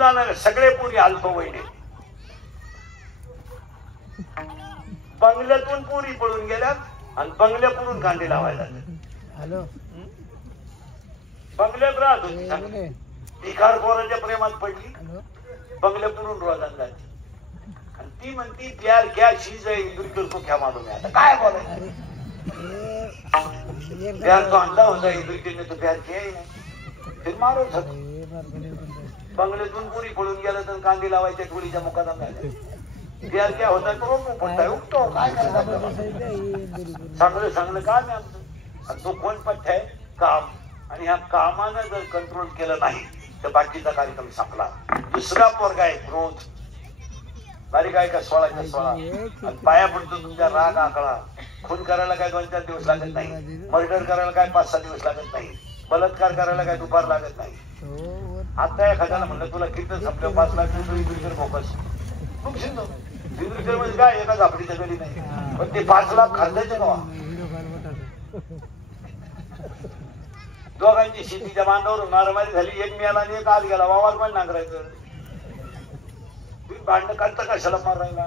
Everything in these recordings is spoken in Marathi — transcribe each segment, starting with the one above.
जाणार सगळे पुरी आलतो वहिने. बंगल्यातून पुरी पळून गेल्या आणि बंगल्यापुरून कांदे लावायला. हॅलो बंगल्यात राहत होती, भिकार पोराच्या प्रेमात पडली, बंगल्यापुरून रोजान जाते आणि ती म्हणती प्यार क्या चीज है इंदुरीकर को क्या मालूम है. आता काय बोलायचं, प्यार तो अंधा होता इंदुरीकर तो प्यार किया ही नाही, फिर मारो थक. बंगल्यातून पुरी पळून गेलं तर कांदे लावायच्या टोळीच्या मुकादम झाले. प्यार क्या होता तो पडताय उठतो काय करायचं, चांगलं चांगलं काम आहे आमचं. आणि तो कोण पठ्य आहे काम, आणि ह्या कामानं जर कंट्रोल केलं नाही तर बाकीचा कार्यक्रम संपला. दुसरा पोरगा आहे क्रोध, बारीक आहे का 16च्या 16 आणि पाया पडतो तुमच्या राग आकळा. खून करायला काय 2-4 दिवस लागत नाही, मर्डर करायला काय 5-6 दिवस लागत नाही, बलात्कार करायला काय दुपार लागत नाही. आता एखाद्याला म्हणलं तुला किती संपलं 5 लाख रुपये फोकस मध्ये काय एका झापडीच्या गली नाही, पण ते 5 लाख खर्चाचे नवा. दोघांची शेतीच्या बांधावर मारामारी झाली, एक मिळाला आणि एक आत गेला, वावर पण नांगरायचं. तुम्ही भांडण काढता कशाला मारायला.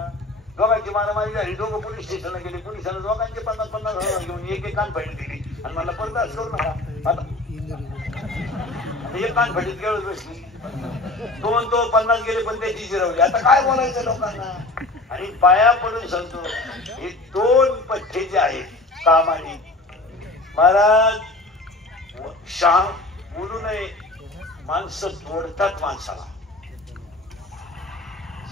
दोघांची मारामारी झाली, दोघं पोलीस स्टेशनला गेले, पोलिसांना दोघांचे 50-50 हजार घेऊन एक कान फाडीत दिली आणि मला परत असं करू नका. आता एक कान फाडीत गेलो बसली, 250 गेले पण त्याची जिरवली. आता काय बोलायचं लोकांना. आणि पाया पडून सांगतो हे 2 पठ्ठे जे आहेत काम आणि महाराज शाम बोलू नये, माणसं तोडतात, माणसाला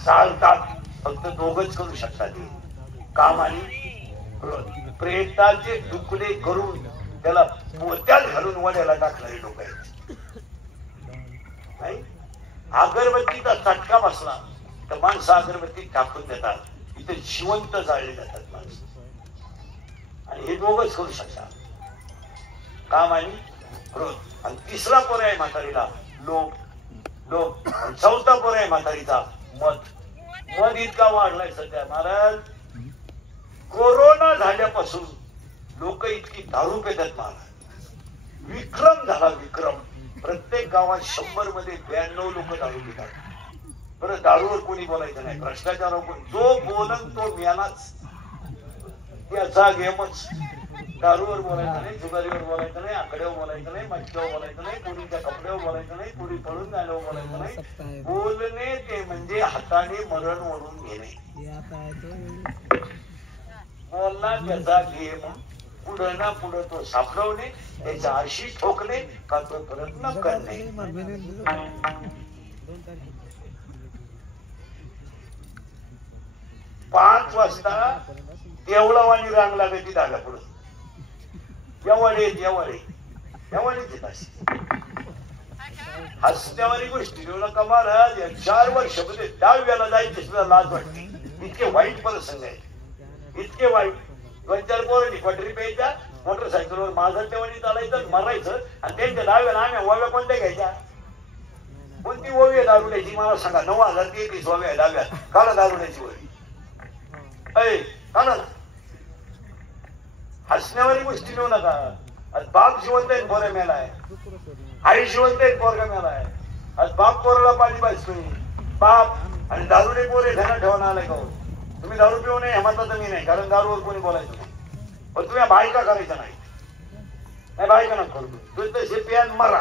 चालतात, फक्त दोघच करू शकतात काम आणि प्रेताचे तुकडे करून त्याला पोत्यात घालून वड्याला टाकणारे लोक आहेत. नाही अगरबत्तीचा चटका बसला तर माणसं अगरबत्ती टाकून देतात, इथे जिवंत जाळले जातात माणसं. आणि हे दोघच करू शकतात काम आणि क्रोध. आणि तिसरा पोर आहे म्हातारीला लोभ, लोभ. आणि चौथा पोर आहे म्हातारीचा मद. मद इतका वाढलाय सध्या महाराज, कोरोना झाल्यापासून लोक इतकी दारू पितात महाराज, विक्रम झाला विक्रम. प्रत्येक गावात 100 मध्ये 92 लोक दारू पितात. बरं दारूवर कोणी बोलायचं नाही, भ्रष्टाचारावर जो बोलन तो मेलाच, याचा गेमच. दारूवर बोलायचं नाही, जुगारीवर बोलायचं नाही, आकड्यावर बोलायचं नाही, मटक्यावर बोलायचं नाही, पुरीच्या कपड्यावर बोलायचं नाही, पुरी पळून जाण्यावर बोलायचं नाही. बोलणे ते म्हणजे हाताने मरण ओढून घेणे. बोलला त्याचा गेम, पुढं ना पुढं तो सापडवणे, त्याच्या आरशी ठोकणे का तो प्रयत्न करणे. 5 वाजता देवळावानी रांग लागायची दागा पुढं. एवढे हसण्यावारी गोष्टी नका महाराज. 4 वर्षामध्ये 10व्याला जायचे सुद्धा लाज वाटते, इतके वाईट प्रसंग आहे, इतके वाईट. 2-4 पोरांनी क्वाटरी प्यायच्या, मोटरसायकलवर माझं तेवढी चालायचं, मरायचं. आणि त्यांच्या 10व्याला आम्ही ओव्या कोणत्या घ्यायच्या, कोणती ओवी आहे दारुड्याची मला सांगा. 9,031 ओव्या आहे 10व्यात. काला दारुड्याची ओवी काला. हसण्यावारी गोष्टी नेऊ नका. बाप जिवंत आहे, पोऱ्या मेला आहे, आई जिवंत आहे, पोरगा मेला आहे. आज बाप पोराला पाणी पाहिजे बाप. आणि दारुडे पोरे घरात ठेवून आलाय का. तुम्ही दारू पिऊ नये म्हणता मी नाही, कारण दारूवर कोणी बोलायचं नाही. पण तुम्ही बायका करायचं नाही, बायका नको करू. तुम्ही तसे प्यान मारा,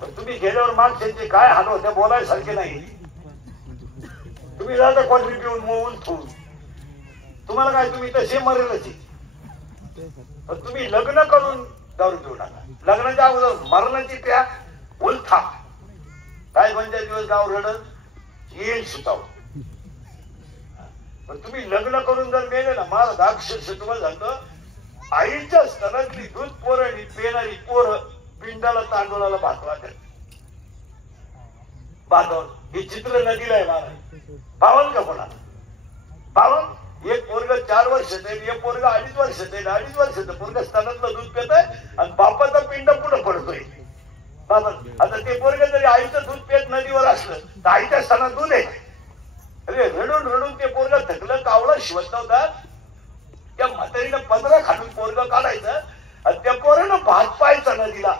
पण तुम्ही गेल्यावर माणसांचे काय हाल होते बोलायसारखे नाही. तुम्ही जाता क्वाटरी पिऊन मोवून ठेवून, तुम्हाला काय तुम्ही तसे मरेलच. पण तुम्ही लग्न करून दारू पिऊ नका. लग्नाच्या अगोदर मरणाची प्या उलथा काय 2-4 दिवस गाव रडत येईल सुताव. पण तुम्ही लग्न करून जर मेले ना, मला दाक्षर तुम्हाला सांगतो, आईच्या स्तनातली दूध पोरणी पेणारी पोरं पिंडाला तांदूळाला भातवात भातवर. हे चित्र नदीला आहे महाराज. पावन का कोणा पावन. एक पोरग 4 वर्षाचं आहे, एक पोरग 2.5 वर्षाचं आहे. 2.5 वर्षाचं पोरग स्तनातलं दूध पित आहे आणि बापाचा पिंड पुढे पडतोय. बाबा आता ते पोरग जरी आईचं दूध पेत नदीवर असलं तर आईच्या स्तनात दूध आहे. अरे रडून रडून ते पोरग थकलं, कावळा शिवत नव्हता. त्या म्हातारीनं 15 खालून पोरग काढायचं आणि त्या पोरानं भात पाहायचा नदीला.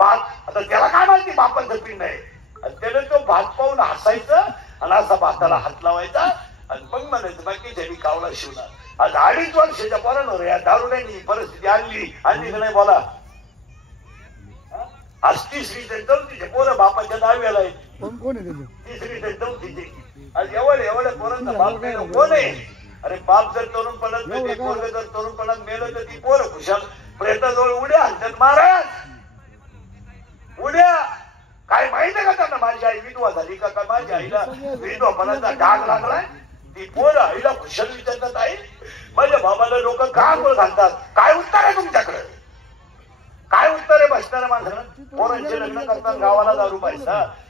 भात आता त्याला काय माहिती बापाचं पिंड आहे. आणि त्याने तो भात पाहून हसायचं आणि असा भाताला हात लावायचा आणि मग म्हणायचं बाकी जरी कावला शिवणार. आज 2.5 वर्षाच्या पोरांवर या दारुड्याने परिस्थिती आणली का नाही बोला. आज 3री ते 4थीचे पोरं बापाच्या 10व्याला आहेत. कोण आहे त्याचे? 3री ते 4थीचे. आज एवढ्या पोरांचा बाप नाही कोण आहे. अरे बाप जर तरुणपणात मेले, पोरग जर तरुणपणात मेलं तर ती पोरं खुशाल प्रेताजवळ उड्या आणतात. महाराज उड्या काय माहिती का त्यांना माझी आई विधवा झाली का काय माझ्या आईला विधवापणाचा डाग लागलाय. ती पोरं आईला खुशाल विचारतात आई माझ्या बाबाला लोक का गोळ घालतात. काय उत्तर आहे तुमच्याकडे. काय उत्तर आहे बसणाऱ्या माणसाला. पोरांचे लग्न करताना गावाला दारू पाहिजे,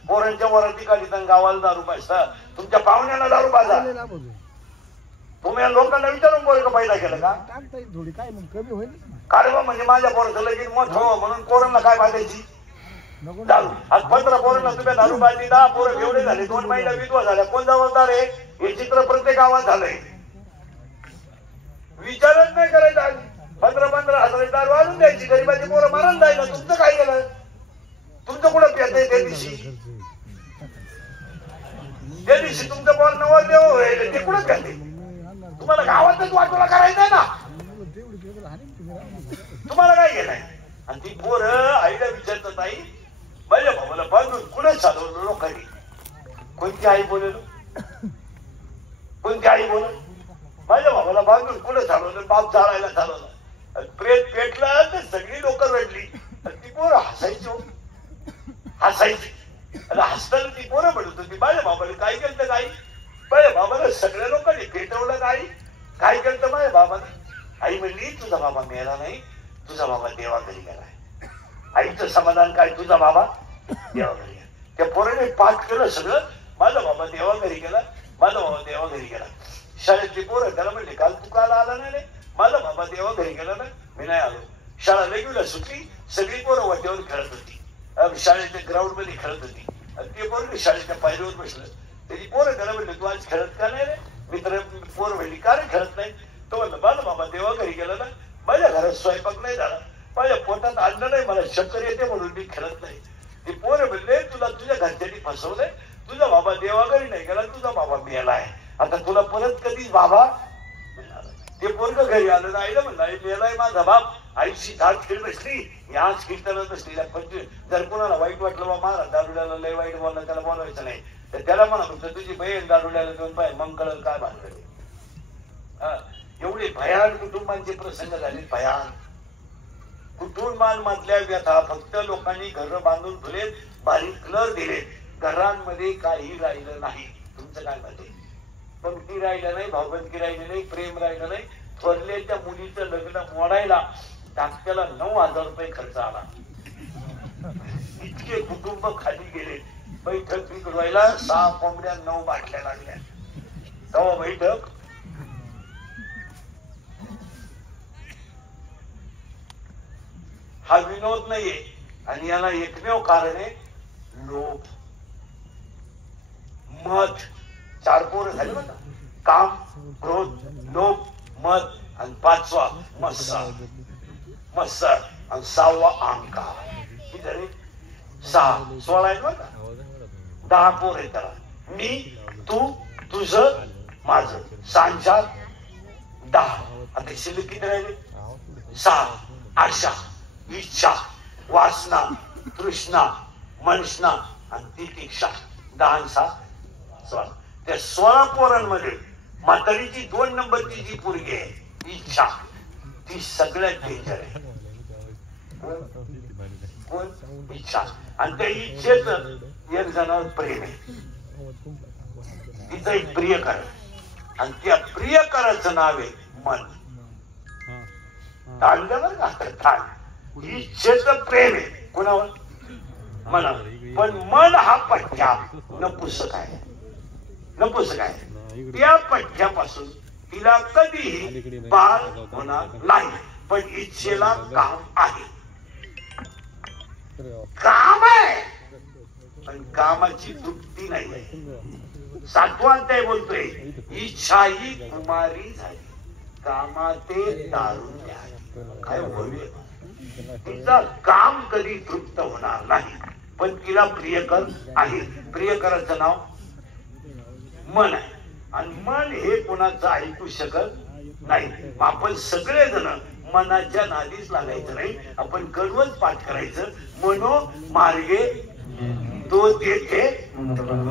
पोरांच्या वराती काढताना गावाला दारू पाहिजे, तुमच्या पाहुण्याला दारू पाजा. तुम्ही या लोकांना विचारून पोरं पैदा केलं का. थोडी काय मग कमी होईल. कारण म्हणजे माझ्या पोराचं लगीन मत हो म्हणून पोरांना काय बांधायची दारू. आज 15 पोरांना तुम्ही दारू पाहिजे, 10 पोरं एवढे झाले, 2 महिला विधवा झाल्या. कोण जबाबदार आहे. हे चित्र प्रत्येक गावात झालंय. विचारच नाही करायचा. 15-15 हजार दारू आणून द्यायची, गरीबाची पोरं मारून जायला. तुमचं काय केलं. तुमचं कुठं पेतंय त्या दिवशी तुमचं पोर नवरदेव ते कुठं पेते. तुम्हाला गावातच वाटोला करायचंय ना. तुम्हाला काय केलंय. आणि ती पोरं आईला विचारतात आई माझ्या भावाला बांधून कुठे चालवलं लोकांनी. कोणती आई बोलल. कोणती आई बोलल. माझ्या भावाला बांधून कुठे चालवलं. बाप जाळायला चालवलं. प्रेत पेटला तर सगळी लोक रडली. ती पोरं हसायची हसायची. आणि हसताना ती पोरं म्हणत होती माझ्या बाबाला काय केलं काय. माझ्या बाबाला सगळ्या लोकांनी पेटवलं काय. काय केलं माझ्या बाबाने. आई म्हणली तुझा बाबा मेला नाही, तुझा बाबा देवा घरी गेलाय. आईचं समाधान काय. तुझा बाबा देवा घरी गेला. त्या पोराने पाठ केलं सगळं. माझा बाबा देवा घरी गेला, माझा बाबा देवा घरी गेला. शाळेतली पोरं त्याला म्हणले काल तू काल आला नाही. माझा बाबा देवा घरी गेला ना मी नाही आलो. शाळा रेग्युलर सुटली. सगळी पोरं वाट्यावर खेळत होती, शाळेच्या ग्राउंड मध्ये खेळत होती. आणि ते पोरं शाळेच्या पायरीवर बसलं. त्याची पोरं त्याला म्हणले तू आज खेळत का नाही रे. मित्र पोरं म्हणली का रे खेळत नाही. तो म्हणलं माझा बाबा देवा घरी गेला ना, माझ्या घरात स्वयंपाक नाही झाला, माझ्या पोटात अन्न नाही, मला चक्कर येते म्हणून मी खेळत नाही. ते पोरं म्हणले तुला तुझ्या घरच्यांनी फसवलंय. तुझा बाबा देवा घरी नाही गेला, तुझा बाबा मेलाय. आता तुला परत कधीच बाबा. ते पोरग घरी आलं ना आईला म्हणलं आई मेलाय माझा बाप. आईची धाड खेळ बसली. याच कीर्तनात बसली. जर कोणाला वाईट वाटलं बा मारा दारुड्याला लय वाईट बोलणं त्याला बोलायचं नाही. तर त्याला म्हणा फक्त तुझी बहीण दारुड्याला देऊन पाय मग कळलं काय भानगड. एवढे भयान कुटुंबांचे प्रसंग झाले. भयान कुटुंबांमधल्या व्यथा. फक्त लोकांनी घर बांधून ठेवलेत, बारीक कलर दिलेत, घरांमध्ये काही राहिलं नाही. तुमचं काय मत आहे. पंक्ती राहिलं नाही, भावबंदकी राहिली नाही, प्रेम राहिलं नाही. थोरल्याच्या मुलीचं लग्न मोडायला धाकट्याला 9,000 रुपये खर्च आला. इतके कुटुंब खाली गेले. बैठक बिघडवायला 6 कोंबड्या 9 बाटल्या लागल्या. तेव्हा बैठक. हा विनोद नाहीये. आणि याला एकमेव कारण आहे लोभ, मत. 4 पोरं झाले बघा. काम, क्रोध, लोभ, मत आणि 5वा मत्सर. मत्सर आणि 6वा अहंकार. किती झाले. 6. 16 आहे बघा. 10 पोर आहे त्याला. मी, तू, तुझं, माझं. 6 10. आता शिल्लक किती राहिले. 6. आशा, इच्छा, वासना, तृष्णा, मनसना आणि तितिक्षा. 10 आणि 6 16. त्या 16 पोरांमध्ये म्हातारीची 2 नंबरची जी पोरगी आहे इच्छा, ती सगळ्यात डेंजर आहे. कोण. इच्छा. आणि त्या इच्छेच एक जणावर प्रेम आहे. तिचं एक प्रियकर. आणि त्या प्रियकराचं नाव आहे मन. तांडवर का इच्छेचं प्रेम आहे कोणावर. मनावर. पण मन हा पठ्ठ्या नपुसक आहे. नपुसक आहे. त्या पठ्ठ्यापासून तिला कधीही बाळ होणार नाही. पण इच्छेला काम आहे. काम आहे पण कामाची तृप्ती नाही. 7वां अध्याय बोलतोय इच्छा ही कुमारी झाली, कामाते दारून द्या. काय होईल. तिचं काम कधी तृप्त होणार नाही. पण तिला प्रियकर आहे. प्रियकराचं नाव मन आहे आणि मन हे कोणाचं ऐकू शकत नाही. आपण सगळेजण मनाच्या नादीच लागायचं नाही. आपण कडवच पाठ करायचं, मनो मार्गे तो तेथे.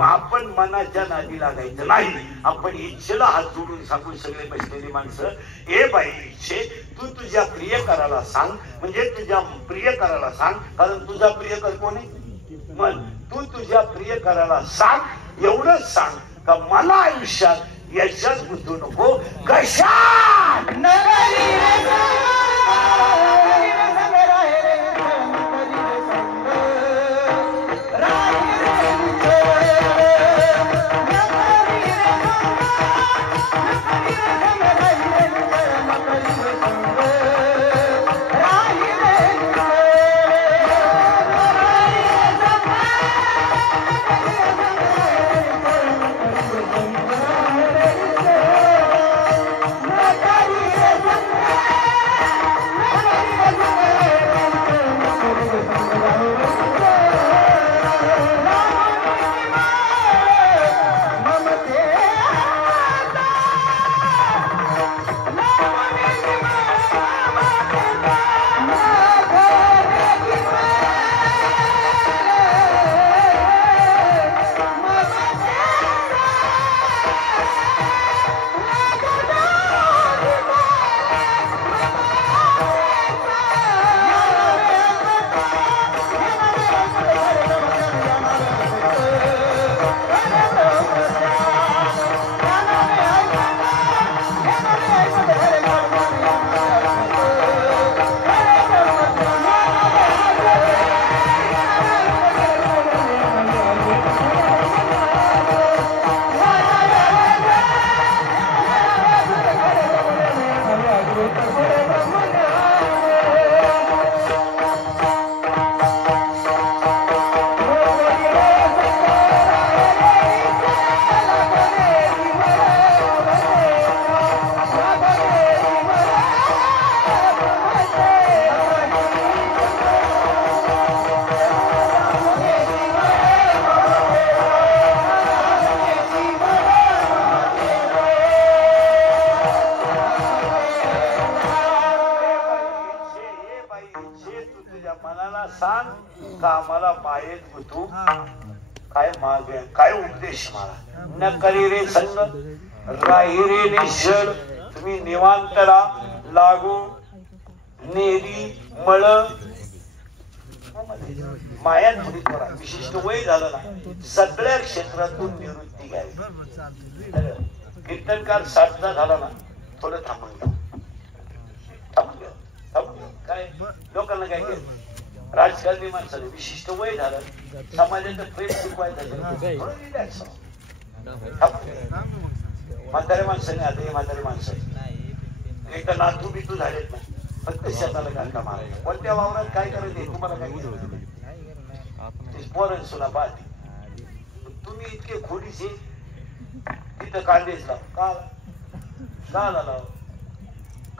आपण मनाच्या नादी लागायचं नाही. आपण इच्छेला हात जोडून सांगून सगळे बसलेली माणसं, ए बाई इच्छे, तू तुझ्या प्रियकराला सांग, म्हणजे तुझ्या प्रियकराला सांग, कारण तुझा प्रियकर कोण आहे? मन. तू तुझ्या प्रियकराला सांग, एवढंच सांग का मला आयुष्यात याच्यात गुंतू नको. कशात सांग का मला मायेत गुतू. काय मागे काय उपदेश मला न करी रे संग राही रे निश्चळ. तुम्ही निवांतरा लागू नेरी मळ माया थोडी करा. विशिष्ट वय झालं ना सगळ्या क्षेत्रातून निवृत्ती घ्यावी. कीर्तनकार 60चा झाला ना थोडं थांबून काय लोकांना काय केलं. राजकारणी माणसाने विशिष्ट वय झालं, समाजाचं प्रेम शिकवायचं, म्हातारे माणसाने आता हे म्हातारे माणसं एक तर नातू बितू झालेत ना, फक्त शेताला कांदा मारायला. कोणत्या वावरात काय करायचं तुम्हाला काय पोरण सुना पाहते. तुम्ही इतके खोडीचे तिथं कांदेच लाव का लाव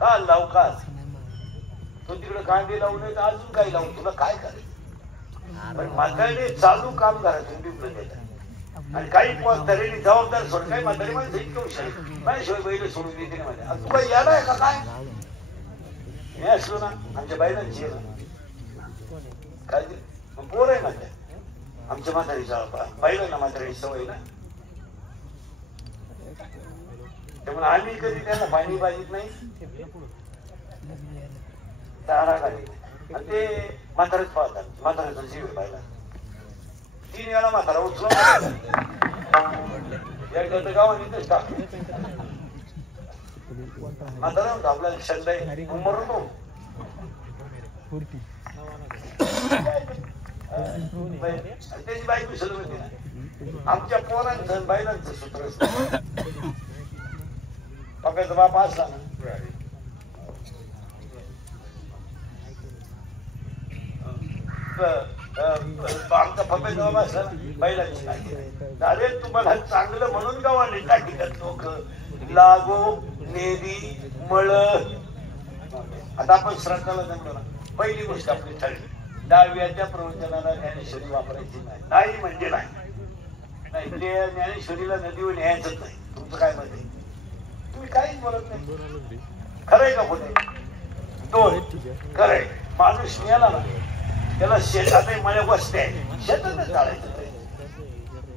का लाव का तो तिकडे कांदे लावून अजून काही लावून तुला काय करायचं. पण म्हातारीने चालू काम करायचं बिबलं देतात आणि काही तऱ्हेने जबाबदार सोड. काही म्हातारी माणसं इतकं हुशार माझ्याशिवाय बैल सोडून देते नाही माझ्या. तू काही याला आहे का काय मी असलो ना आमच्या बाईलांची काय पोर आहे माझ्या आमच्या म्हातारीचा बाईला ना म्हातारीची सवय ना. त्यामुळे आम्ही कधी त्यांना पाणी पाहिजेत नाही तारा घाली आणि ते म्हातारेच पाहतात. म्हाताऱ्याचा जीव पाहिला 3 वेळा म्हातारा उचलून एकदा तर गावाने टाक म्हातारा म्हणतो आपल्याला छंद आहे मरून तो त्याची बायको सलू होती ना. आमच्या पोरांचं बायलांचं सूत्र असतं. पकायचा बाप असला ना आमचा पप्पा बाबा असला बैलांची टाकी. अरे तुम्हाला चांगलं म्हणून गावाने टाकी लोक लागो नेदी मळ. आता आपण श्राद्धाला जमलो ना पहिली गोष्ट आपली ठरली दहाव्याच्या प्रवचनाला ज्ञानेश्वरी वापरायची नाही. नाही म्हणजे नाही. नाही ते ज्ञानेश्वरीला नदीवर न्यायचंच नाही. तुमचं काय मत आहे? तुम्ही काहीच बोलत नाही. खरंय का खोटे? दोन खरंय. माणूस मिळाला ना त्याला शेतात मळ्या बसते शेतातच चालायचं.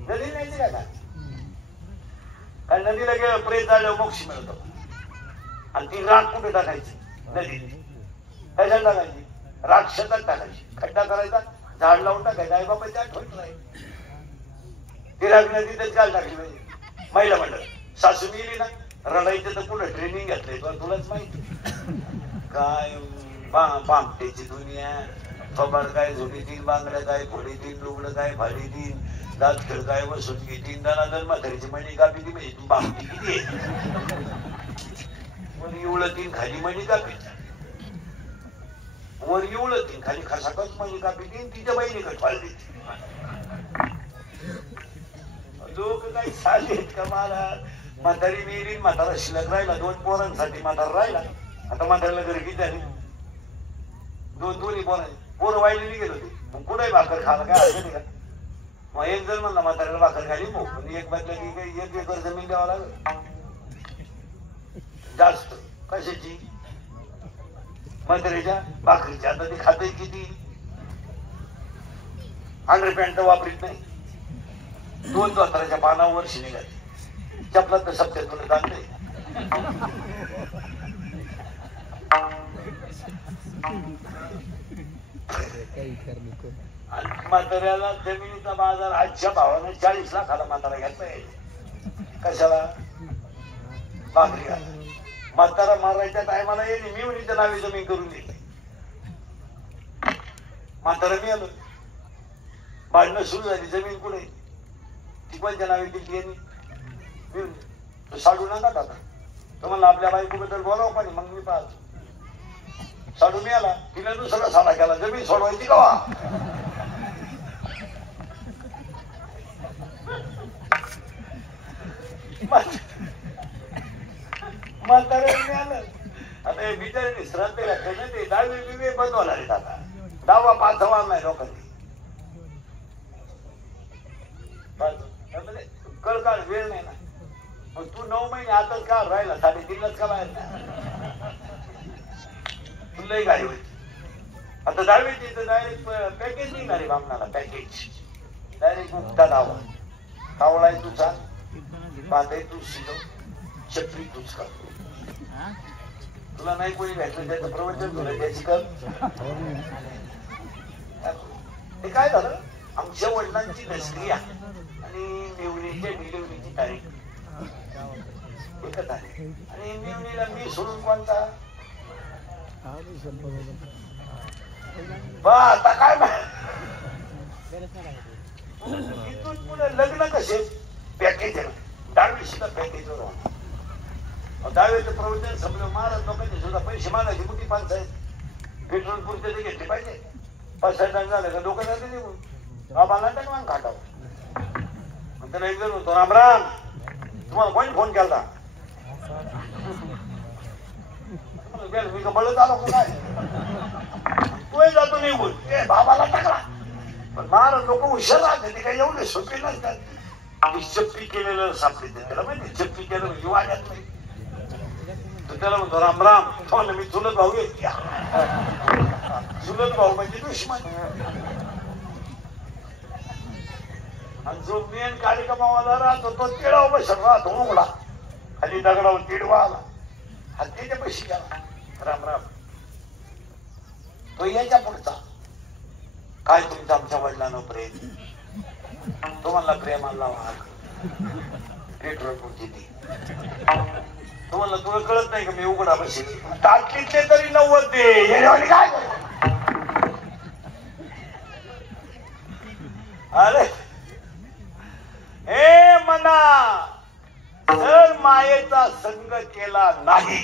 नदी न्यायची काय का? कारण नदीला गेलं प्रेत झाल्यावर मोक्ष मिळतो. आणि ती राख कुठे टाकायची? नदीत. कशाला टाकायची? राख शेतात टाकायची. खड्डा करायचा, झाड लावून टाकायचं. आई बापाची आठवण नाही. ती राख नदीतच काय टाकली पाहिजे? महिला मंडळ सासू मिली ना रडायचं तर पुढे ट्रेनिंग घेतलंय तुलाच माहिती काय बामटेची दुनिया. खबर काय झोडीतील, बांगड्या काय फोडीतील, लुगडं काय फाडीतील, दात खेळ काय बसून घेतील, दनादन म्हातारीची मणी कापी म्हणजे तू बामटी किती वर इवळतीन खाली मणी कापी, वर इवळतीन खाली खसाकच मणी कापी तीन तिच्या बहिणीकडे फाळली. लोक काही साधे आहेत का? मला म्हातारी मिरी म्हातारा शिल्लक राहिला. दोन पोरांसाठी म्हातारा राहिला. आता म्हाताऱ्याला घरी किती झाली? दोन्ही पोरं वाहिलेली गेलो होती. मग कुठेही भाकर खायला काय अडचण का? मग एक जण म्हणला म्हाताऱ्याला भाकर खाली मग एक बाजूला की काही 1 एकर जमीन द्यावं लागेल जास्त. कशाची? म्हाताऱ्याच्या भाकरीची. आता ती खाते किती? अंडरपॅन्ट वापरीत नाही. 2 धोत्राच्या पानावर वर्षी निघाली. चपलात तर सप्त्यात तुला जाणते. म्हाताऱ्याला जमिनीचा बाजार आजच्या भावाने 40 लाखाला म्हातारा घेतलाय. कशाला? भाकरी घाला. म्हातारा मारायच्या टायमाला येणे मिळवणीच्या नावे जमीन करून दिली. म्हातारा मिळालं. भांडणं सुरू झाली. जमीन कुठे? ती कोणत्या नावे दिली यांनी? मिळून साडू नका टाका. तुम्हाला आपल्या बायकोबद्दल बोलावं पाणी. मग मी पाहतो. साडू मिळाला. तिने दुसरा साडा केला. जमीन सोडवायची कवा? म्हाताऱ्याला मिळालं. आता हे बिचारे श्राद्ध घातले ना ते 10वी बिवे बंद होणार आहेत. आता 10वा 5वा नाही लोकांनी. कळकाळ वेळ नाही ना. मग तू 9 महिने आताच का राहिला? 3.5 का बाहेर ना तुलाही गाडी होती. आता 10वी तिथं डायरेक्ट पॅकेज निघणार आहे बामणाला. पॅकेज डायरेक्ट मुक्ता लावा. कावळाय तुझा, पातही तू शिजव, चपली तूच कर. तुला नाही कोणी भेटलं त्याचं प्रवचन तुला त्याची कर. ते काय झालं? आमच्या वडिलांची नसक्रिया आणि निवडीच्या डिलिव्हरीची तारीख एकच आहे. आणि निवडीला मी सोडून कोणता? आता काय इथून पुढे लग्न कसे? पॅकेज आहे. 10वी सुद्धा पॅकेजवर. 10वीचं प्रवचन संपलं. महाराज लोकांनी सुद्धा पैसे मागायचे. कुठे पंचायत? पेट्रोल पुरते ते घेतले पाहिजे. 5-6 टन झालं का लोक जाते निघून. बाबाला टाकला खाटाव. त्याला एक जण होतो, राम राम तुम्हाला कोणी फोन केला? मी का बळत आलो काय? तू जातो निघून. ते बाबाला टाकला. पण महाराज लोक हुशार राहते. ते काही एवढे सोपे नसतात. चप्पी केलेलं सापडे. त्याला माहिती चप्पी केलं म्हणजे वाड्यात नाही. तर त्याला म्हणतो राम राम. तो मी चुलत भाऊ येत. चुलत भाऊ म्हणजे दुश्मन. आणि जो मेन कार्यक्रमावाला राहतो तो तिळाव बसत राहतो उघडा. खाली दगडावर तिडवा आला. हत्तीच्या पैसे गेला. राम राम. तो याच्या पुढचा काय तुमचं आमच्या वडिलांना प्रेम? तो म्हणला प्रेमाला वाघ पेट्रोल पुरती ती. तो म्हणला तुला कळत नाही का मी उघडा बसेल? टाकीतले तरी 90 दे. काय अरे हे मना जर मायेचा संग केला नाही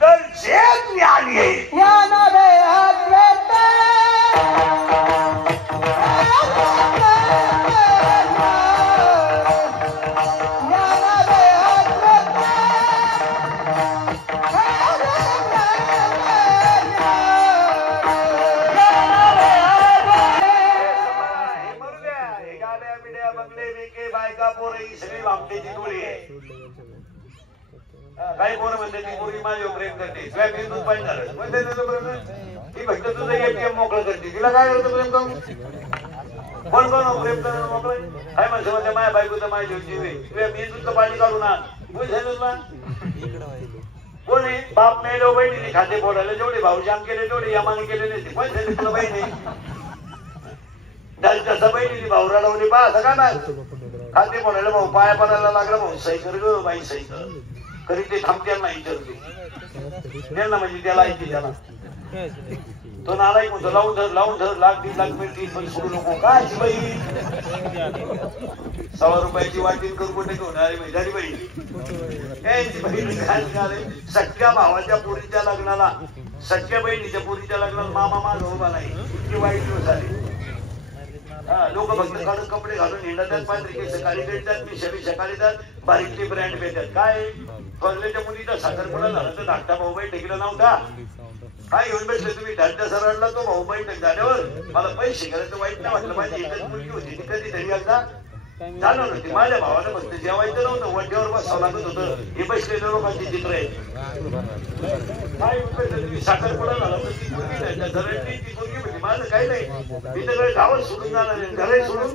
तर जे ज्ञान येईल काही पोरं म्हणते ती पोरगी माझ्यावर प्रेम करते शिवाय मी दूध पाणी झालं म्हणजे ती फक्त तुझं एटीएम मोकळं करते तिला काय करतं प्रेम करून कोण कोण प्रेम करणं मोकळं काय म्हणते म्हणजे माझ्या बायकोचं माझ्या जीव आहे शिवाय मी दूधचं पाणी काढून आण तुला कोणी बाप नाही लो बहिणी खाते बोलायला जेवढे भाऊजाम केले तेवढे यमाने केले नाही कोण झाले तुला बहिणी जसं बहिणी भाऊ रडवली बा असं काय नाही खाते बोलायला भाऊ पाया पडायला लागला भाऊ सही कर ग बाई सही कर कधी ते थांबते नाही विचारते त्यांना म्हणजे त्याला ऐकते त्याला तो नालायक म्हणतो लावून धर लाख 3 लाख मिळते पण सोडू नको काय बाई 100 रुपयाची वाटीन करून कुठे घेऊन अरे झाली बाई सख्या भावाच्या पोरीच्या लग्नाला सख्या बहिणीच्या पोरीच्या लग्नाला मामा माझा उभा नाही इतकी वाईट दिवस झाले लोक फक्त काढून कपडे घालून हिंडतात पांढरे सकाळी भेटतात मी सकाळी जात बारीकली ब्रँड भेटतात काय फरलेच्या मुलीचा साखरपुडा झाला तर धाकटा भाऊबाई टेकला नव्हता काय घेऊन बसले तुम्ही धाकट्या सरळला तो भाऊबाई झाल्यावर मला पैसे करायचं वाईट नाही वाटलं माझी एकच मुलगी होती ती कधीतरी एकदा झालं नव्हती माझ्या भावाला फक्त जेवायचं नव्हतं वड्यावर बसावं लागत होतं हे बसलेल्या लोकांची चित्र आहे काय तुम्ही साखरपुडा झाला तर ती मुलगी घरातली ती मुलगी म्हणजे माझं काही नाही मी तर गावात सोडून जाणार नाही घरही सोडून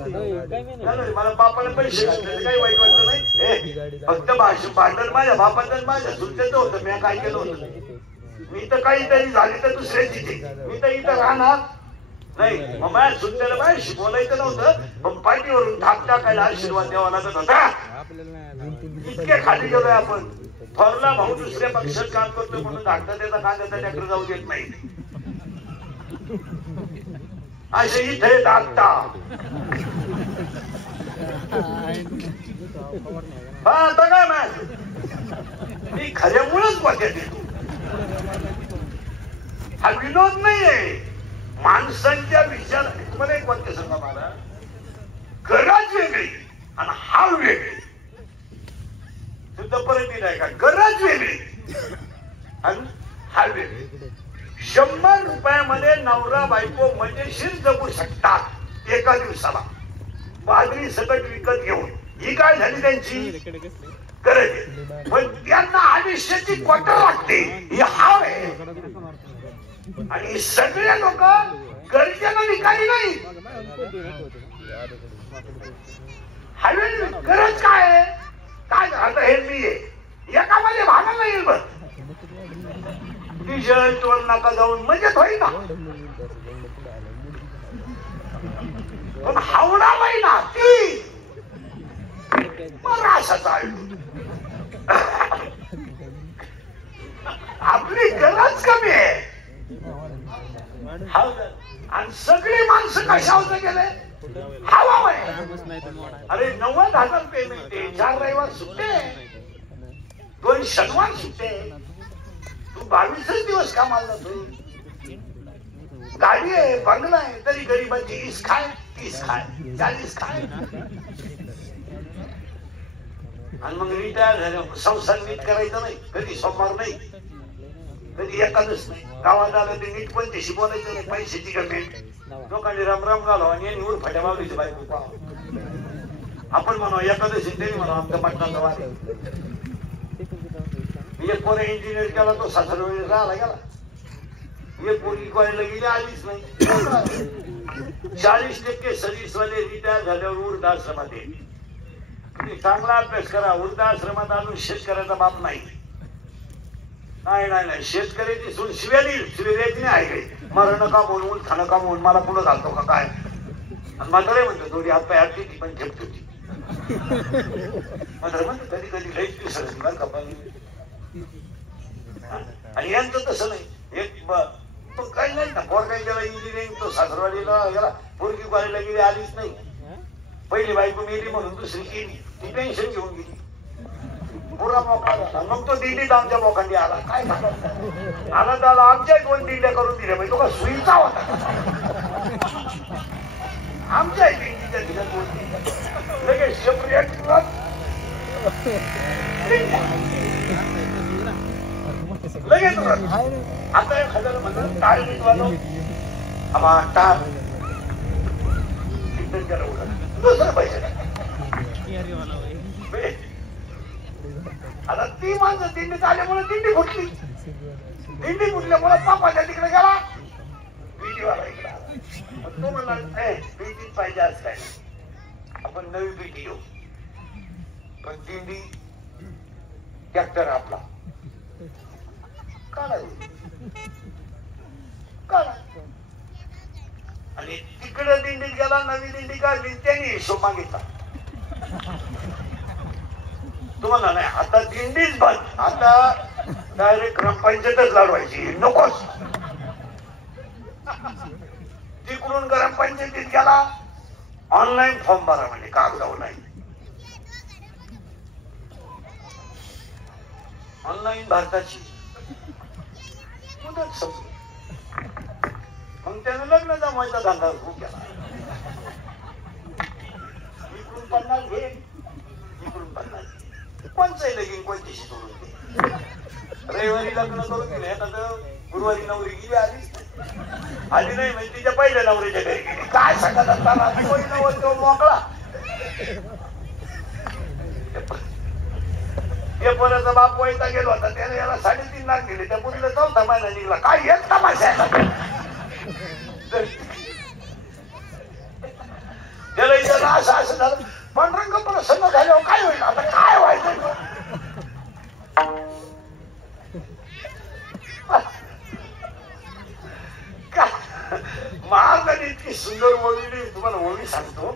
मला बापाला पैसे घातले काही वाईट वाटलं नाही फक्त भांडण माझ्या बापाचं माझ्या सुलतेचं होतं मी काय केलं होतं मी तर काहीतरी झाली तर दुसऱ्याची मी तर इथं राहणार नाही मग माझ्या सुलतेला माझ्याशी बोलायचं नव्हतं पण पाठीवरून धाक टाकायला आशीर्वाद द्यावा लागत होता इतके खाली गेलोय आपण थोरला भाऊ दुसऱ्या पक्षात काम करतो म्हणून धाकटा त्याचा कांद्याचा ट्रॅक्टर जाऊ देत नाही असे इथे धाकटा आता काय मॅम मी खऱ्यामुळेच वाक्यात येतो हा विनोद नाहीये माणसांच्या विचार तुम्हाला एक वाक्य सांगा मला गरज वेगळी आणि हाव वेगळी सुद्धा परत नाही का गरज वेगळी आणि हाव वेगळी 100 रुपयामध्ये नवरा बायको मजेशीर जगू शकतात एका दिवसाला बाजरी सकट विकत घेऊन ही काय झाली त्यांची गरज पण त्यांना आयुष्याची क्वार्टर लागते ही हाव आहे आणि सगळे लोक गरजेनं विकारी नाही गरज काय आहे काय आता हे मी आहे एकामध्ये भागा नाही बघ डिझेल टोल नाका जाऊन मजेत होईल ना पण हावडा महिना ती असा आपली गरज कमी आहे आणि सगळी माणसं कशावर गेले हवा अरे 90,000 पेमेंट आहे 4 रविवार सुट्टे 2 शनिवार सुट्टे तू 22 दिवस कामाला जातो गाडी आहे बंगला आहे तरी गरीबाची 20 खाय 30 खाय 40 खाय आणि मग रिटायर झालं संसार नीट करायचं नाही कधी सोमवार नाही कधी एखादच नाही गावात आलं ते नीट पण त्याशी बोलायचं नाही पैशाची गमेंट लोकांनी रामराम घालो आणि यांनी उर फाट्या मागलीची बायको पाहा आपण म्हणू एखादशी तरी म्हणू आमच्या पटणाचा वाद एक पोरे इंजिनियर केला तो 7 वेळेस राहिला गेला एक पोरगी कॉलेजला गेली आलीच नाही 40% सर्व्हिसवाले रिटायर झाल्यावर वृद्धाश्रमात येईल तुम्ही चांगला अभ्यास करा वृद्धाश्रमात अजून शेतकऱ्याचा बाप नाही नाही नाही नाही शेतकऱ्याची सून शिव्या देईल शिव्या द्यायची नाही आहे काही मरण का म्हणून खाणं का म्हणून मला पुढं घालतो का काय आणि म्हातारे म्हणतो थोडी हात पाय हात ती पण ठेपतो ती म्हातारे म्हणतो कधी कधी लईच पिसरती बरं का पण आणि यांचं तसं नाही एक काही नाही ना पोर काही गेला इंजिनिअरिंग तो सासरवाडीला गेला पोरगी कॉलेजला गेली आलीच नाही पहिली बायको मेली म्हणून दुसरी केली ती पेन्शन घेऊन गेली पुरा मोका मग तो दिल्लीत आमच्या मोकांनी आला काय आला त्याला आमच्या 2 दिंड्या करून दिल्या म्हणजे तो का सुईचा होता आमच्या दिंडीच्या दिल्या 2 दिंड्या लगेच सेपरेट लगेच आता एखाद्याला म्हणलं टाळ मिटवालो आम्हा टाळ दुसरं पैसे आता ती माणसं दिंडीत आल्यामुळे दिंडी फुटली. दिंडी फुटल्यामुळे पापाच्या तिकडे गेला, पिटीवाला इकडे आला. मग तो म्हणला पिटीत पाहिजे असं काय नाही, आपण नवी पिटी येऊ. पण दिंडी ट्रॅक्टर आपला काढा आणि तिकडे दिंडीत गेला, नवी दिंडी काढली, त्यांनी हिशोब मागितला. तुम्हाला नाही आता दिंडीच बंद, आता डायरेक्ट ग्रामपंचायतच लढवायची नकोच. तिकडून ग्रामपंचायतीत गेला, ऑनलाईन फॉर्म भरा म्हणजे कागदावर नाही, ऑनलाईन भारताची मुदत संपली. मग त्यानं लग्न जमवायचा धंदा सुरू केला. इकडून 50 घे, इकडून 50 घे, कोणचंही लगीन कोणतीशी सोडून दे. रविवारी लग्न करून गेले, आता तर गुरुवारी नवरी गेली, आली नाही म्हणजे तिच्या पहिल्या नवरीच्या घरी गेली. काय सांगत असताना नवर तो मोकळा. हे पोराचा बाप वैता गेलो होता, त्याने याला 3.5 लाख दिले, त्या मुलीला 4था महिना निघला. काय एक तमाशा आहे त्याला इथं असं झालं. पांडुरंग प्रसन्न झाल्यावर काय होईल, आता काय व्हायचं. महाराजांनी इतकी सुंदर ओळी, तुम्हाला ओळी सांगतो.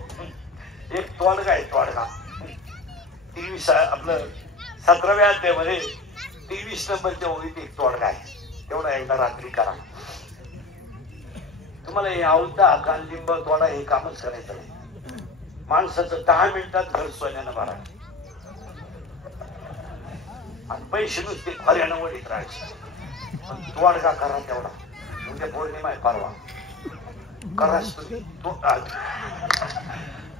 एक तोडगा आहे, तोडगा 23 आपलं 17व्या अध्यायामध्ये 23 नंबरच्या ओळीत एक तोडगा आहे. तेवढा एकदा रात्री करा. तुम्हाला हे आवडता कानलिंब तोडा हे कामच करायचं नाही. माणसाचं 10 मिनिटात घर सोन्यानं भरा आणि पैसे नुसते खऱ्यानं वडीत राहायचे. पण तोडगा करा तेवढा. म्हणजे पौर्णिमा आहे परवा, कराच तुम्ही.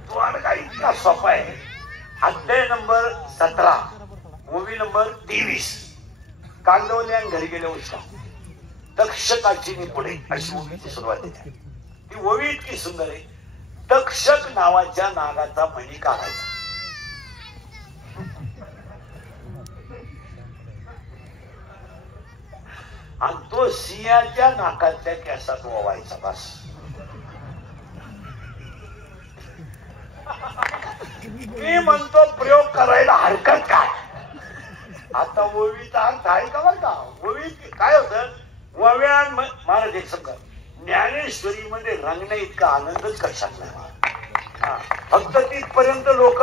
तोडगा इतका सोपा आहे. अध्याय नंबर 17 ओवी नंबर 23. कांदवल्यान घरी गेले उष्का तक्षकाची पुढे अशी ओवीची सुरुवात आहे. ती ओवी इतकी सुंदर आहे. तक्षक नावाच्या नागाचा मणी काढायचा, आणि तो सिंहाच्या नाकाच्या केसात ओवायचा. बस मी म्हणतो प्रयोग करायला हरकत काय. आता ओवीचा अर्थ आहे का बरं का. ओवी काय होतं, ओव्यान महाराज एक सांगा, ज्ञानेश्वरी मध्ये रंगणे इतका आनंदच कशात नाही. फक्त तिथपर्यंत लोक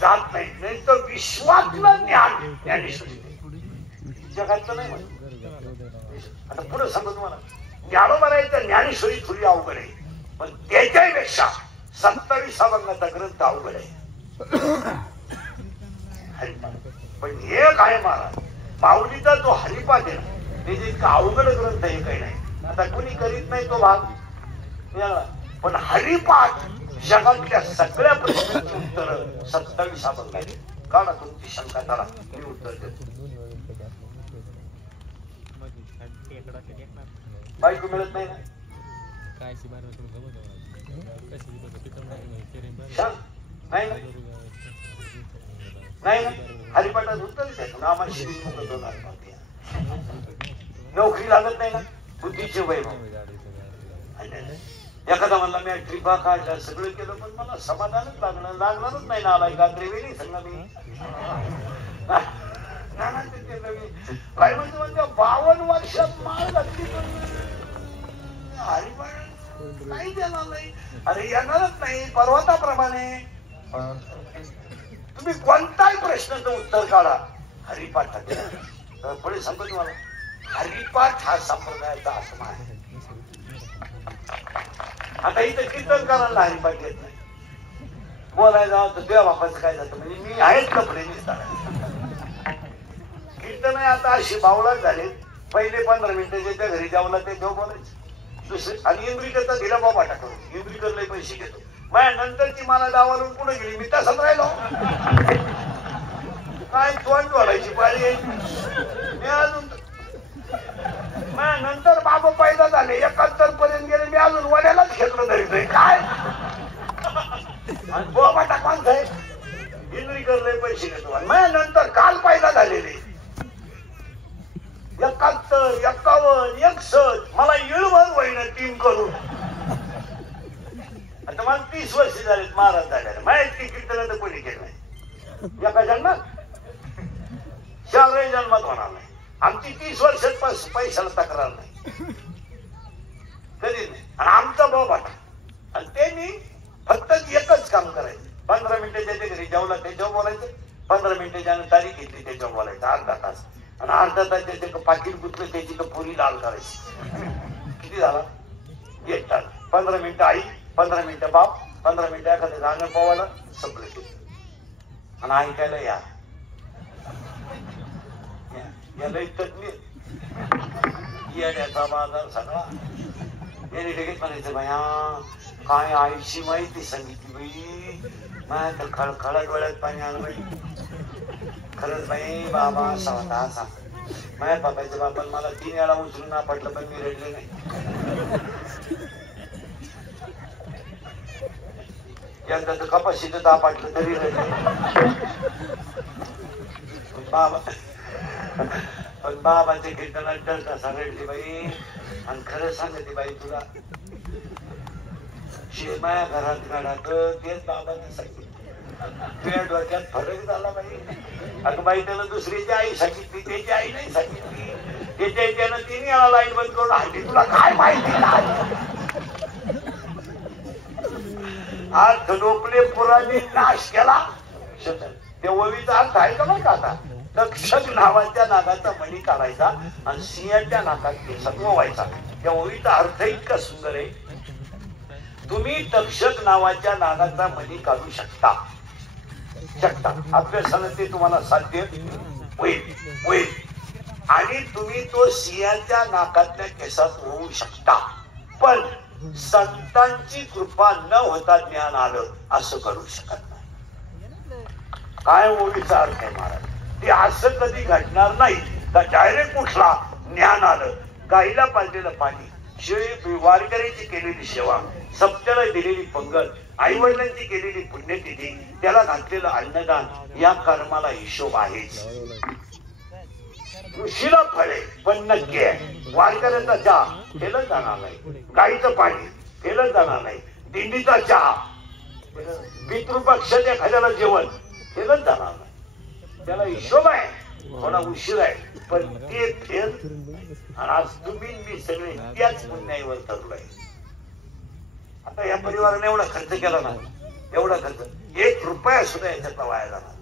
जात नाहीत, नाही तर विश्वातलं ज्ञान ज्ञानेश्वरी जगातलं नाही म्हणत. आता पुढे सांगतो तुम्हाला, ज्ञानोबरायचं ज्ञानेश्वरी थोडी अवघड आहे, पण त्याच्यापेक्षा 27 अभंगाचा ग्रंथ अवघड आहे. पण हे काय महाराज माऊलीचा जो हरिपाठ आहे ना, ते जे अवघड ग्रंथ हे काही नाही. आता कोणी करीत नाही तो भाग, पण हरिपाठ जगातल्या सगळ्या प्रश्नांची उत्तर 27 अभंग आहे. काढा तुमची शंका, त्याला मी उत्तर देतो. बायको मिळत नाही ना, नाही ना, हरिपाठात उत्तरच आहे ना. आम्हाला नोकरी लागत नाही ना, बुद्धीचे वैभव. एखादा म्हणला मी ट्रिपा काढल्या सगळं केलं, पण मला समाधानच लागणारच नाही ना. आला का त्रिवेणी सांगा मी काय म्हणतो, म्हणजे 52 वर्षात माळ घातली हरिपाठ काही देणार नाही. अरे येणारच नाही. पर्वताप्रमाणे तुम्ही कोणताही प्रश्नाचं उत्तर काढा हरिपाठात. पुढे सांगतो तुम्हाला, हरिपाठ हा संप्रदायाचा आत्मा आहे. आता इथं कीर्तन करायला हरिपाठ येत नाही. बोलायला जावं तर देवा बापाचं काय जातं, म्हणजे मी आहेच कपडे कीर्तन आहे. आता अशी बावळाच झाले. पहिले 15 मिनिटं ज्याच्या घरी जावला ते देव बोलायचे दुसरे. आणि इंद्रिकरता दिला बाबा टाकून, इंद्रिकरला पैसे घेतो. माझ्या नंतरची मला डावालून पुढे गेली, मी तसंच राहिलो. काय तोंड वाढायची पाळी आहे. मी अजून नंतर बाबा पैदा झाले 71 पर्यंत गेले, मी अजून वड्यालाच घेतलं धरितोय काय. आणि बाबा टाकवान साहेब इंद्रिक करले पैसे घेतो माझ्या नंतर काल पैदा झालेले 71, 51, 61 मला येळभर होईना 3 करून. आता मला 30 वर्ष झालेत महाराज झाले माहिती कीर्तन तर कोणी केलं नाही एका जन्मात 4 जन्मात होणार नाही. आमची 30 वर्षात पैशाला तक्रार नाही कधी नाही. आणि आमचा भाऊ बाटा आणि ते मी फक्त एकच काम करायचं 15 मिनिटं ज्याच्या घरी जेवला त्याच्यावर बोलायचं 15 मिनिटं ज्यानं तारीख घेतली त्याच्यावर बोलायचं अर्धा तास आणि अर्धा तास त्याचे पाकिट गुतलं त्याची तर पुरी लाल करायची. किती झाला 1 तास. 15 मिनिटं आई 15 मिनिटं बाप 15 मिनिटं एखाद्या गाणं पोवायला संपलं ते आणि ऐकायला याला तज्ञ येण्याचा बाजार सगळा याने लगेच म्हणायचं भया काय आईची माहिती सांगितली बाई माझ्या तर खळखळत डोळ्यात पाणी आलं बाई खरंच बाई बाबा असा होता असा माझ्या बाबाच्या बापान मला 3 वेळा उचलून आपटलं पण मी रडले नाही. एकदा तर कपाशीचं तापाटलं तरी रडले बाबा पण बाबाच्या कीर्तनात डर कसा रडली बाई. आणि खरं सांगते बाई तुला माया घरात गाडात तेच बाबाने सांगितलं तुझ्या डोक्यात फरक झाला बाई. अगं बाई त्याला दुसरीची आई सांगितली त्याची आई नाही सांगितली त्याच्या त्यानं 3 वेळा लाईट बंद करून हल्ली तुला काय माहिती. आज धनोपले पुराने नाश केला त्या ओवीचा अर्थ आहे का बघ का आता तक्षक नावाच्या नागाचा मणी काढायचा आणि सिंहाच्या नाकात केस मोवायचा. त्या ओवीचा अर्थ इतका सुंदर आहे. तुम्ही तक्षक नावाच्या नागाचा मणी काढू शकता अभ्यासानं ते तुम्हाला साध्य होईल आणि तुम्ही तो सिंहाच्या नाकातल्या केसात होऊ शकता. पण संतांची कृपा न होता ज्ञान आलं असं करू शकत नाही. काय ओळीचा अर्थ आहे महाराज ते असं कधी घडणार नाही का डायरेक्ट उठला ज्ञान आलं. गाईला पाजलेलं पाणी शेळी वारकऱ्याची केलेली सेवा सप्त्याला दिलेली पंगत आई वडिलांची केलेली पुण्यतिथी त्याला घातलेलं अन्नदान या कर्माला हिशोब आहेच. ऋषीला फळे पण नक्की आहे. वारकऱ्यांचा चहा केलं जाणार नाही गाईचं पाणी केलं जाणार नाही दिंडीचा चहा पितृपक्षाच्या एखाद्याला जेवण केलं जाणार नाही. त्याला हिशोब आहे थोडा उशीर आहे पण ते फेल. आणि आज तुम्ही मी सगळे त्याच पुण्याईवर ठरलोय. आता या परिवाराने एवढा खर्च केला ना एवढा खर्च 1 रुपया सुद्धा याच्यातला वाया जाणार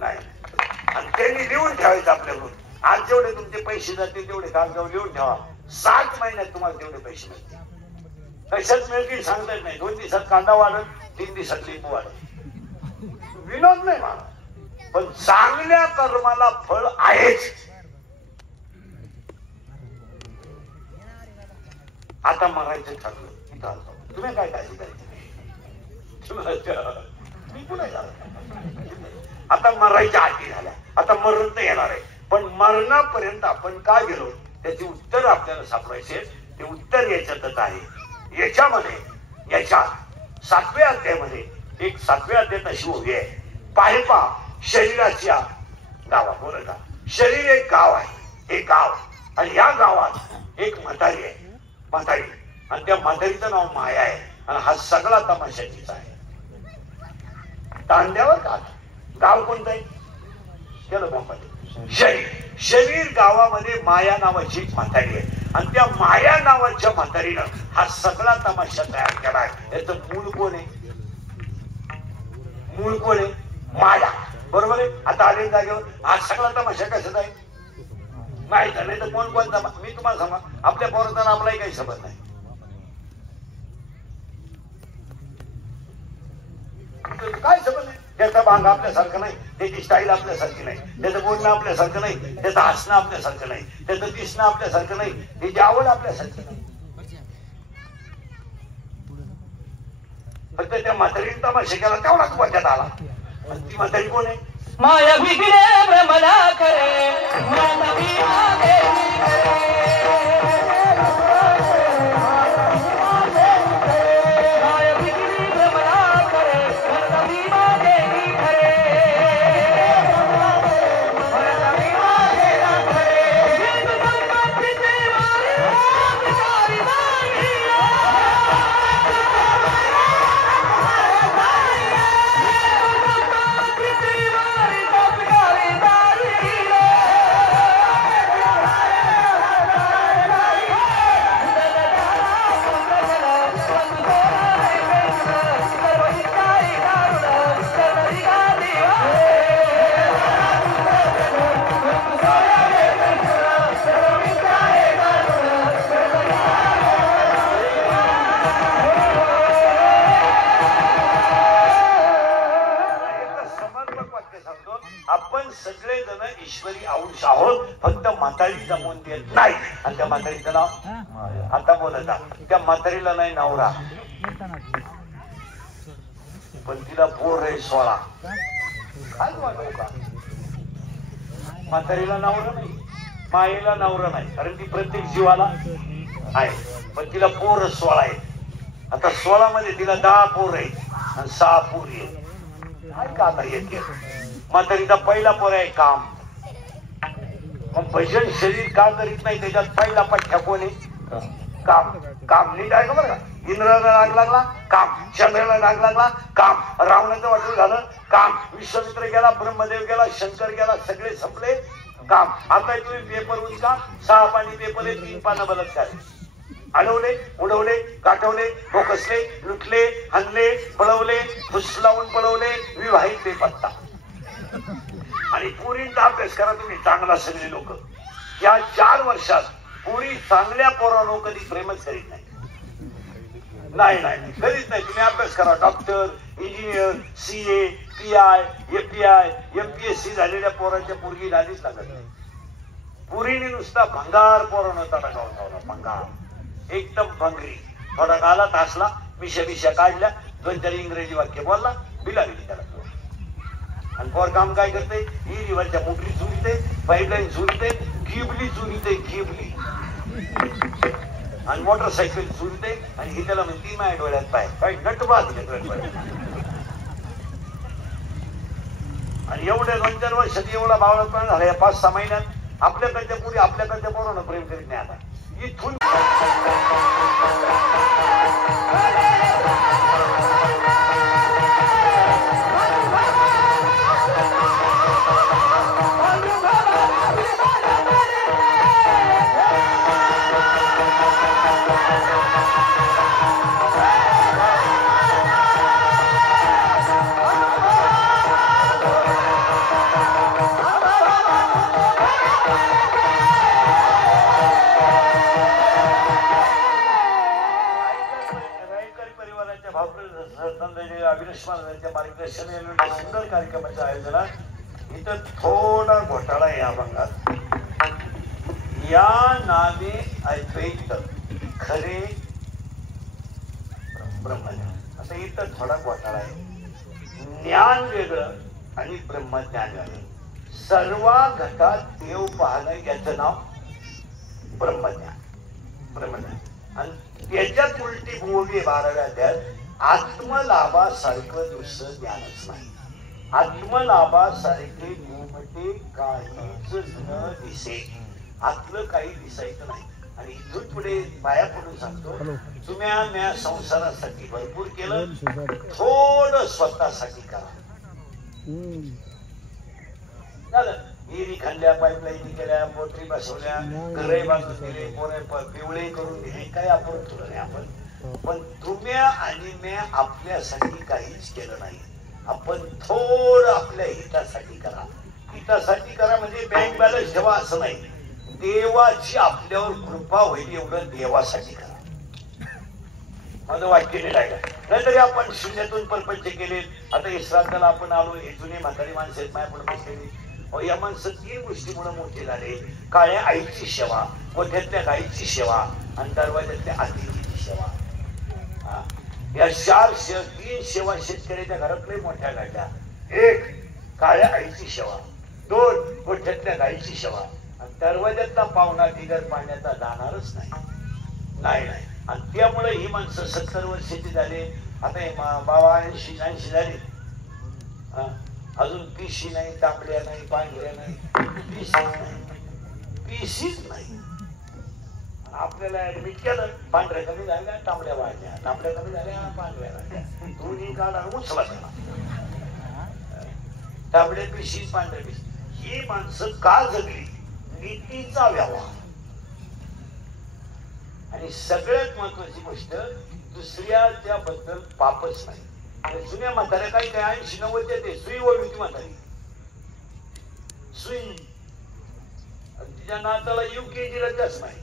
नाही. आणि त्यांनी लिहून ठेवायचं आपल्याकडून आज जेवढे तुमचे पैसे जातील तेवढे कागदावर लिहून ठेवा 7 महिन्यात तुम्हाला तेवढे पैसे मिळतील. कशाच मिळतील सांगता येत नाही. 2 दिवसात कांदा वाढत 3 दिवसात लिंबू वाढत विनोद नाही मला पण चांगल्या कर्माला फळ आहेच. आता मरायचं ठरलं तुम्ही काय काळजी करायची मी कुठे आता मरायच्या आधी झाल्या. आता मरण तर येणार आहे पण मरणापर्यंत आपण काय गेलो त्याचे उत्तर आपल्याला सापडायचे. ते उत्तर याच्यातच आहे. याच्यामध्ये याच्या 7व्या अध्यायामध्ये एक 7व्या अध्यायात अशी उभी आहे. पाहिपा शरीराच्या गावा बरोबर का शरीर एक गाव आहे. हे गाव आणि या गावात एक म्हातारी आहे म्हातारी आणि त्या म्हातारीचं नाव माया आहे. आणि हा सगळा तमाशाचीच आहे. तांड्यावर का गाव कोणतं आहे केलं बापाने शरीर गावामध्ये माया नावाची म्हातारी आहे. आणि त्या माया नावाच्या म्हातारीनं हा सगळा तमाशा तयार केला आहे. याचं मूळ कोण आहे मूळ कोण आहे माया बरोबर आहे. आता आले जागेवर हा सगळा तमाशा कशाचा आहे माहित नाही तर कोण कोणता मी तुम्हाला सांगा आपल्या पोराचा आपलाही काही सबंध नाही. काय सबंध नाही. त्याचा भांग आपल्यासारखं नाही त्याची स्टाईल आपल्यासारखी नाही त्याचं बोलणं आपल्यासारखं नाही त्याचं हसणं आपल्यासारखं नाही त्याचं दिसणं आपल्यासारखं नाही त्याची आवड आपल्यासारखी नाही. फक्त त्या म्हातारीने तमाशा केला तेवढाच वाटत आला. ती म्हातारी कोण आहे माया बिगडे भ्रमला करे माता बिना देवी माया बिगडी भ्रमला करे माता बिना देवी करे म्हातारी जमवून देत नाही. आणि त्या म्हातारीचं नाव आता बोलता, त्या म्हातारीला नाही नवरा, पण तिला पोर आहे 16. काय वाटू का? म्हातारीला नवरा नाही, माईला नवरा नाही, कारण ती प्रत्येक जीवाला आहे, पण तिला पोर 16 आहे. आता 16 मध्ये तिला 10 पोर आहे आणि 6 पोरी आहे. काय का आता येते म्हातारीचा पहिला पोर आहे काम. मग भजन शरीर का करीत नाही, त्याच्यात पहिला पठ्ठ्या कोण आहे? काम. काम नीट आहे का बरं का? इंद्राला राग लागला काम, चंद्राला राग लागला काम, रावणाचं वाटून झालं काम, विश्वामित्र गेला, ब्रह्मदेव गेला, शंकर गेला, सगळे संपले काम. आता तुम्ही पेपर उचका, 6 पानी पेपर आहे, 3 पानं बलात्कार, अडवले, उडवले, गाठवले, भोकसले, लुटले, हनले, पळवले, फुसलावून पळवले, विवाहित बेपत्ता. आणि पुरींचा अभ्यास करा तुम्ही चांगला. सगळे लोक या 4 वर्षात पुरी चांगल्या पोरांनो कधी प्रेमच करीत नाही. नाही नाही कधीच नाही. तुम्ही अभ्यास करा. Doctor, engineer, CA, PI, API, MPSC झालेल्या पोरांच्या पोरगी नादीच लागत नाही. पुरीने नुसता भंगार पोरांनो तडागावून ठेवला. भंगार एकदम भंगरी. थोडा गालात हसला, मिशा काढल्या, 2-4 इंग्रजी वाक्य बोलला, बिलाविली त्याला. आणि पोर काम काय करते? विहिरीवरच्या मोटरी चुरीते, पाईपलाईन चुरीते, किबली चुरीते, किबली, आणि मोटरसायकल चुरते. आणि ही त्याला म्हणती माझ्या डोळ्यात पाय काही नटबाज. आणि एवढे 2-4 वर्षात एवढा बावळतपणा झाला. या 5-6 महिन्यात आपल्याकडच्या पुढे आपल्याकडच्या पोरांना प्रेम करीत नाही. आता इथून सुंदर कार्यक्रमाच्या आयोजनात इथं थोडा घोटाळा या भागात. या नावे अद्वैत खरे ब्रह्मज्ञान. आता इथं थोडा घोटाळा आहे. ज्ञान वेगळं आणि ब्रह्मज्ञान वेगळं. सर्व घटात देव पाहणं याचं नाव ब्रह्मज्ञान. ब्रह्मज्ञान. आणि त्याच्यात उलटी भूमी 12व्या अध्यायात आत्मलाभासारखं दुसरं ज्ञानच नाही. आत्मलाभासारखे घुमटे काहीच न दिसे. आतलं काही दिसायचं नाही. आणि इथून पुढे पाया पडून सांगतो, तुम्ही संसारासाठी भरपूर केलं, थोडं स्वतःसाठी करा. झालं. विहिरी खाल्ल्या, पाईपलाईन केल्या, मोटरी बसवल्या, घरे बांधून दिले, पोरे पिवळे करून दिले, काही आपण तुला नाही. आपण पण तुम्या आणि मी आपल्यासाठी काहीच केलं नाही. आपण थोडं आपल्या हितासाठी करा. हितासाठी करा म्हणजे बँक बॅलन्स ठेवा असं नाही. देवाची आपल्यावर कृपा होईल एवढं देवासाठी करा. माझं वाक्य नाही राहिलं. नाहीतरी आपण शून्यातून परपंच केले. आता हे श्राद्धाला आपण आलो, हे जुने म्हातारी माणसं आहेत माझ्यापुढे बसलेली. या माणसं 3 गोष्टीमुळे मोठे झाले. काळ्या आईची सेवा, मोठ्यातल्या गाईची सेवा आणि दरवाज्यातल्या अतिथीची सेवा. या 3 सेवा शेतकऱ्याच्या घरातले मोठ्या घडल्या. 1 काळ्या आईची सेवा, 2 मोठ्यातल्या गाईची सेवा आणि दरवाज्यातला पाहुणा बिगर पाण्याचा जाणारच नाही. नाही. आणि त्यामुळे ही माणसं 70 वर्षाची झाले. आता हे बाबा 80-90 झाले. अजून पिशी नाही, तांबड्या नाही, पांढऱ्या नाही, पिशीच नाही. आपल्याला ऍडमिट केलं, पांढऱ्या कमी झाल्या, तांबड्या वाढल्या, तांबड्या कमी झाल्या, पांढऱ्या वाढल्या. दोन्ही काढा उचला त्याला. तांबड्या पिशी, पांढऱ्या पिशी. ही माणसं का जगली? नीतीचा व्यवहार. आणि सगळ्यात महत्वाची गोष्ट, दुसऱ्याच्या बद्दल पापच नाही. जुन्या म्हाताऱ्या काही 80-90 येते, सुई ओळखी होती म्हातारी. सुई तिच्या नाताला UKG ला जास्त नाही.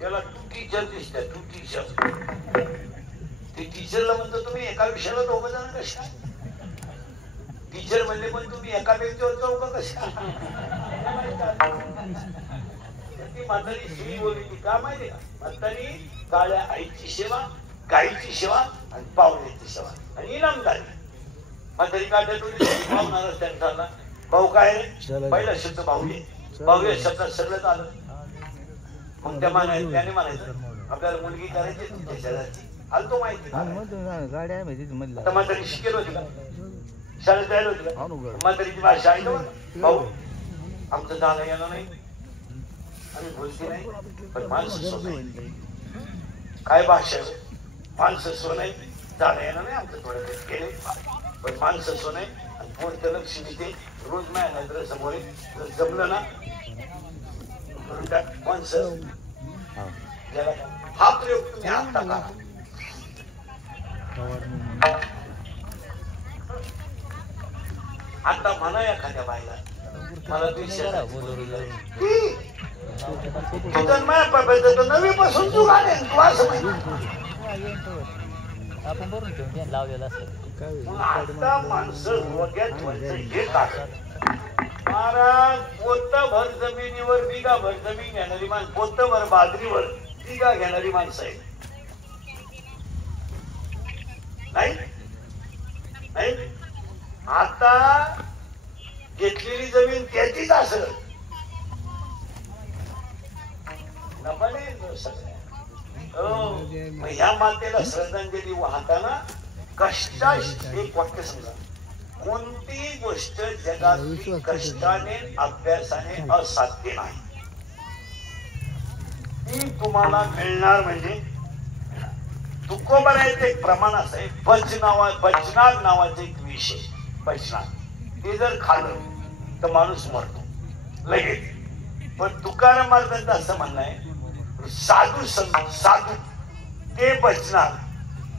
त्याला 2 टीचर दिसतात. 2 टीचर. ते टीचरला म्हणतो तुम्ही एका विषयाला 2 जण कशा? टीचर म्हणले पण तुम्ही एका व्यक्तीवर चौक कशा? ती म्हातारी शिवी बोलली ती का माहिती का? म्हातारी काळ्या आईची सेवा, गाईची सेवा आणि पाहुण्याची सेवा आणि इनामदारी. म्हातारी काढत होती पाहुणा रस्त्याने चालला. भाऊ काय रे? पहिला शब्द भाऊ आहे. भाऊ या शब्दात सगळं आलं. मग त्याने म्हणायचं आपल्याला मुलगी करायची तुमच्या शेजारची. आलतो माहिती गाड्या माहिती आता म्हातारी शिकेल होती का? शाळेत जायला होती का? म्हातारीची भाषा आहे ना भाऊ आमचं जाणं येणं नाही आम्ही बोलते नाही पण माणसं सो नाही. काय भाषा माणसं सो नाही जाणं येणं नाही आमचं थोडं केले पण माणसं सो नाही. आणि पोरचं लक्ष्मी ते रोज माझ्या नजरेसमोर जर जमलं ना माणसं हा प्रयोग तुम्ही आता करा. आता म्हणा एखाद्या बाईला मला नवी पासून तू गाणे तू असं लावलेला आता माणसं रोग्यात हे टाकत. महाराज पोतभर जमिनीवर बिगाभर जमीन घेणारी माणसं, पोतभर बाजरीवर बिगा घेणारी माणसं आहे. नाही आता घेतलेली जमीन त्याचीच असं ह्या मातेला श्रद्धांजली वाहताना कष्टाशी एक वाक्य समजा. कोणती गोष्ट जगात कष्टाने अभ्यासाने असाध्य नाही ती तुम्हाला मिळणार. म्हणजे तुकोबरायचं एक प्रमाण असं आहे. बचनाग नावाचं एक विषय बचनाग ते जर खाल्लं तर माणूस मरतो लगेच. पण तुकाराम महाराजांचं असं म्हणणं आहे साधू ते बचनाग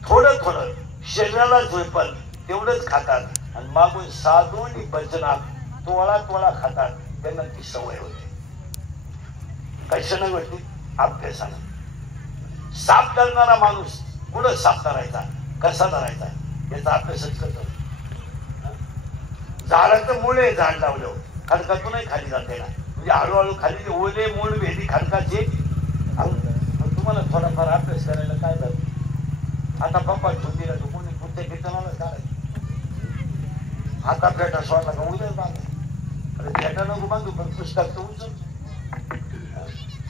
थोडं थोडं शरीराला झोपल तेवढंच खातात आणि मागून साधू आणि बचनाग तोळा खातात. त्यांना ती सवय होते. कशानं घडली? अभ्यासानं. साप धरणारा माणूस पुढं साप धरायचा कसा धरायचा याचा अभ्यासच करतो. झाडाचं मुळे झाड लावलं खडकातूनही खाली जाते ना म्हणजे हळूहळू खाली ओले मूळ भेदी खडकाचे. तुम्हाला थोडाफार अभ्यास करायला काय झालं? आता पप्पा ठेवून दिला तो कोणी पुढच्या कीर्तनाला काढायचं आता फेटा सोडला का उद्या बांधा. अरे फेटा नको बांधू पण पुस्तक तर उचल.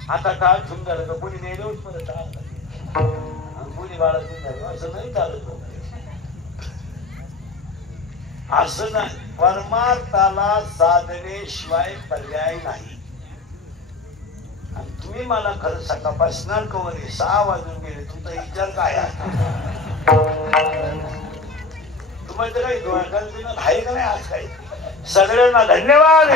आता टाळ ठेवून झालं का कोणी नेलं परत टाळ कोणी बाळा ठेवून झालं असं नाही चालत. असं नाही. परमार्थाला साधनेशिवाय पर्याय नाही. आणि तुम्ही मला खरं सकाळपासून कवर 6 वाजून गेले तुमचा विचार काय आहे? तुम्हाला काही डोळ्याला आहे का नाही आज काही? सगळ्यांना धन्यवाद.